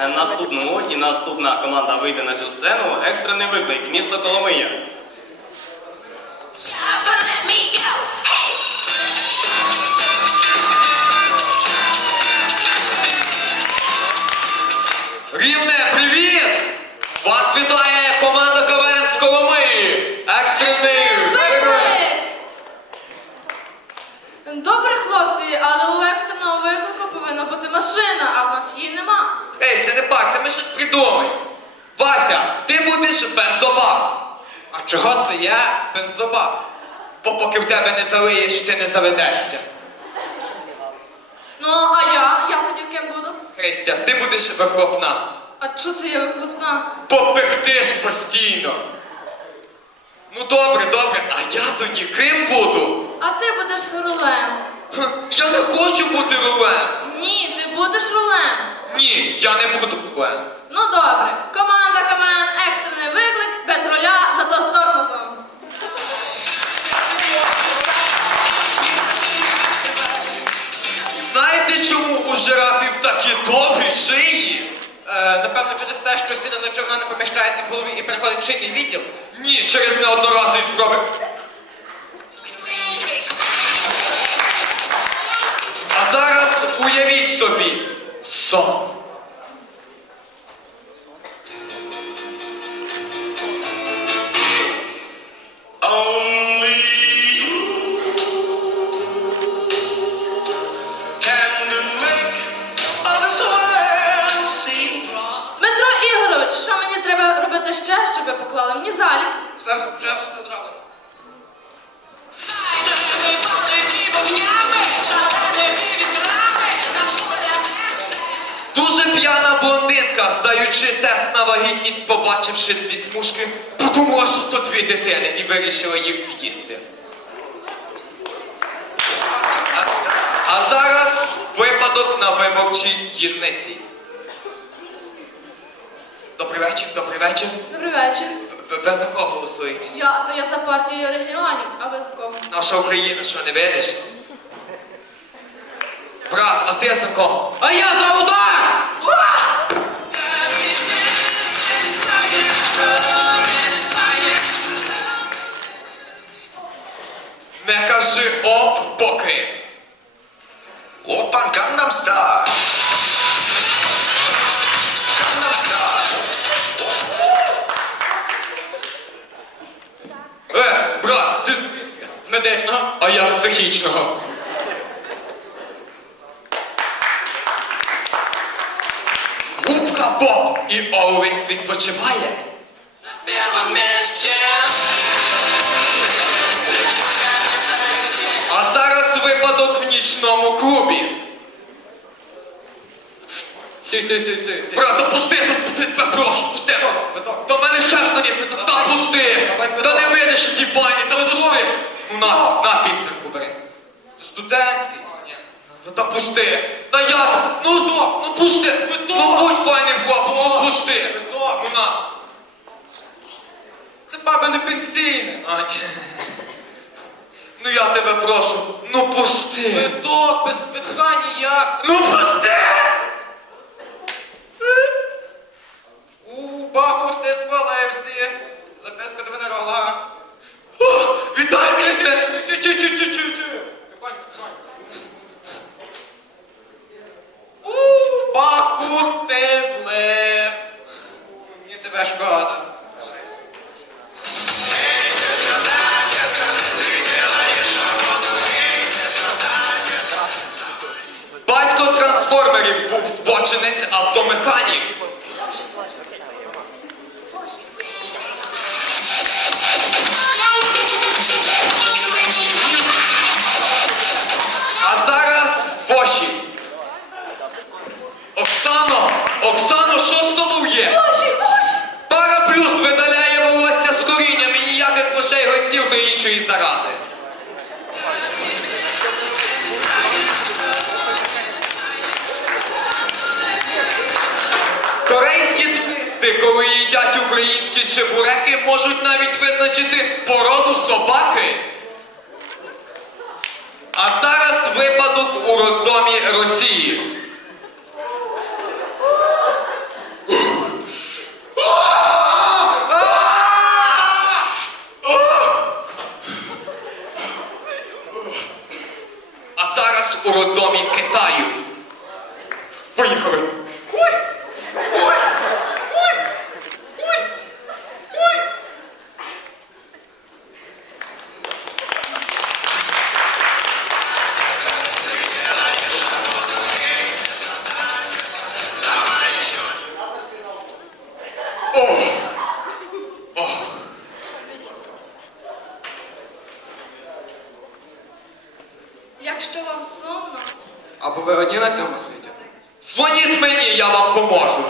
е, наступну і наступна команда вийде на цю сцену. Екстрений виклик. Місто Коломия. Придумаємо. Вася, ти будеш бензобак. А чого це я бензобак? Бо поки в тебе не залиєш, ти не заведешся. Ну, а я? Я тоді ким буду? Христя, ти будеш вихлопна. А що це я вихлопна? Попихтиш постійно. Ну добре, добре, а я тоді ким буду? А ти будеш рулем. Я не хочу бути рулем. Ні, ти будеш рулем. Ні, я не буду рулем. Ну добре, команда КВН екстрений виклик без руля, зато з тормозом. Знаєте, чому у жирафів такі довгі шиї? Е, напевно, через те, що сіна човна не поміщається в голові і переходить в шийний відділ. Ні, через неодноразові спроби. А зараз уявіть собі сон. Все вже все зроблено. Дуже п'яна блондинка, здаючи тест на вагітність, побачивши дві смужки, подумала, що то дві дитини і вирішила їх з'їсти. А, а зараз випадок на виборчій дільниці. Добрий вечір, добрий вечір. Добрий вечір. Ви, ви за кого голосуєте? Я, то я за партію регіонів, а ви за кого? Наша Україна, що не видиш? Брат, а ти за кого? А я за удар! Не кажи оп, поки. Oppan Gangnam Style. Медичного, а я з психічного. Губка Боб і Олвейс відпочиває. Первом месте. А зараз випадок в нічному клубі. Сі, сі, сі, сі. Брат, пусти, прошу, пусти. В мене ні, та- пусти. Та не видиш, та пусти. Ну на, на підсирку бери. Це студентський. Ну та пусти. Та я, ну до, ну пусти. Ну будь файним хлопом, ну пусти. Ну на. Це баба не пенсійне. А, ні. Ну я тебе прошу, ну пусти. Видок, без питань ніяк. Ну пусти! Був автомеханік. А зараз Боші. Оксано! Оксано, що з тобою є? Пара плюс видаляє волосся з корінням і ніяких грошей гостів до іншої зарази. Коли їдять українські чебуреки, можуть навіть визначити породу собаки. А зараз випадок у роддомі Росії. якщо вам сумно. Або ви одні на цьому світі? Дзвоніть мені, я вам поможу.